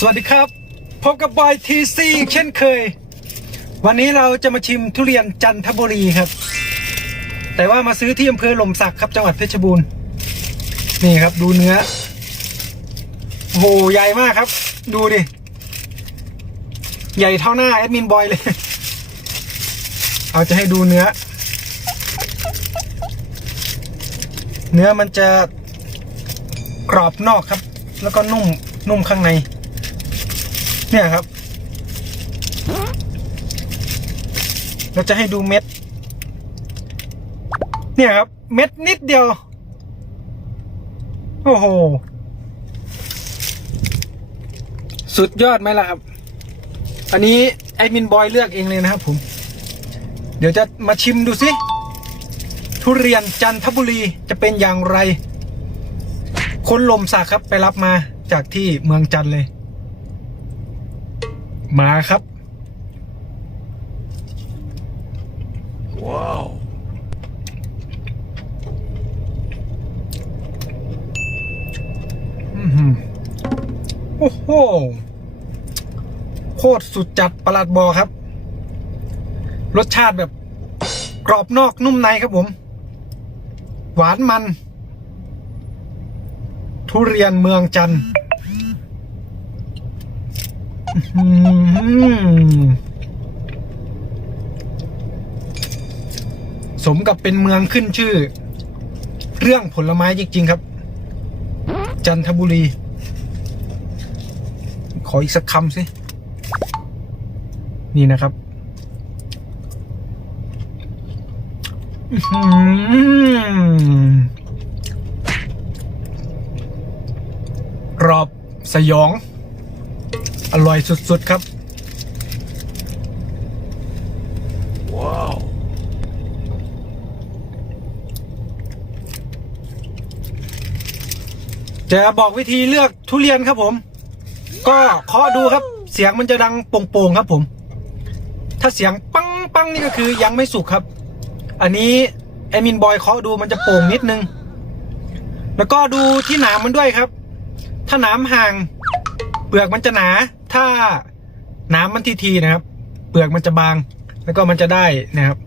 สวัสดีครับพบกับบอยทีซีเช่นเคย วันนี้เราจะมาชิมทุเรียนจันทบุรีครับ แต่ว่ามาซื้อที่อำเภอหล่มสักครับจังหวัดเพชรบูรณ์นี่ครับดูเนื้อโหใหญ่มากครับ ดูดิ ใหญ่เท่าหน้าแอดมินบอยเลย เอาจะให้ดูเนื้อ เนื้อมันจะกรอบนอกครับ แล้วก็นุ่มนุ่มข้างใน เนี่ยครับ เราจะให้ดูเม็ด เนี่ยครับ เม็ดนิดเดียว โอ้โห สุดยอดไหมล่ะครับ อันนี้ไอมินบอยเลือกเองเลยนะครับผม เดี๋ยวจะมาชิมดูสิ ทุเรียนจันทบุรีจะเป็นอย่างไร คนลมสักครับไปรับมาจากที่เมืองจันเลย มาครับ ว้าวอื้อหือโอ้โห โคตรสุดจัดประหลาดบอครับ รสชาติแบบ กรอบนอกนุ่มในครับผม หวานมัน ทุเรียนเมืองจันทร์อื้อหือ สมกับเป็นเมืองขึ้นชื่อ เรื่องผลไม้จริง ๆ ครับ จันทบุรี ขออีกสักคำสิ นี่นะครับกรอบสยอง อร่อยสุดๆครับ ว้าว จะบอกวิธีเลือกทุเรียนครับผม ก็เคาะดูครับ เสียงมันจะดังโป่งๆครับผม ถ้าเสียงปังปังนี่ก็คือยังไม่สุกครับ อันนี้แอดมินบอยเคาะดูมันจะโป่งนิดนึง แล้วก็ดูที่หนามมันด้วยครับ ถ้าหนามห่าง เปลือกมันจะหนา ถ้าหนามันทีๆนะครับ เปลือกมันจะบาง แล้วก็มันจะได้นะครับ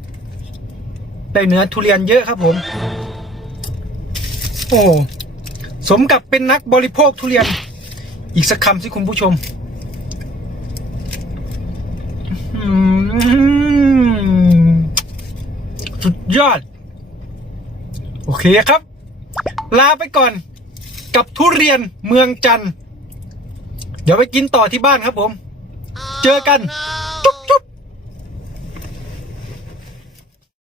ได้เนื้อทุเรียนเยอะครับผม โอ้สมกับเป็นนักบริโภคทุเรียน อีกสักคำสิคุณผู้ชมสุดยอด โอเคครับ ลาไปก่อนกับทุเรียนเมืองจันทร์ เดี๋ยวไปกินต่อที่บ้านครับผม เจอกันจุ๊บจุ๊บ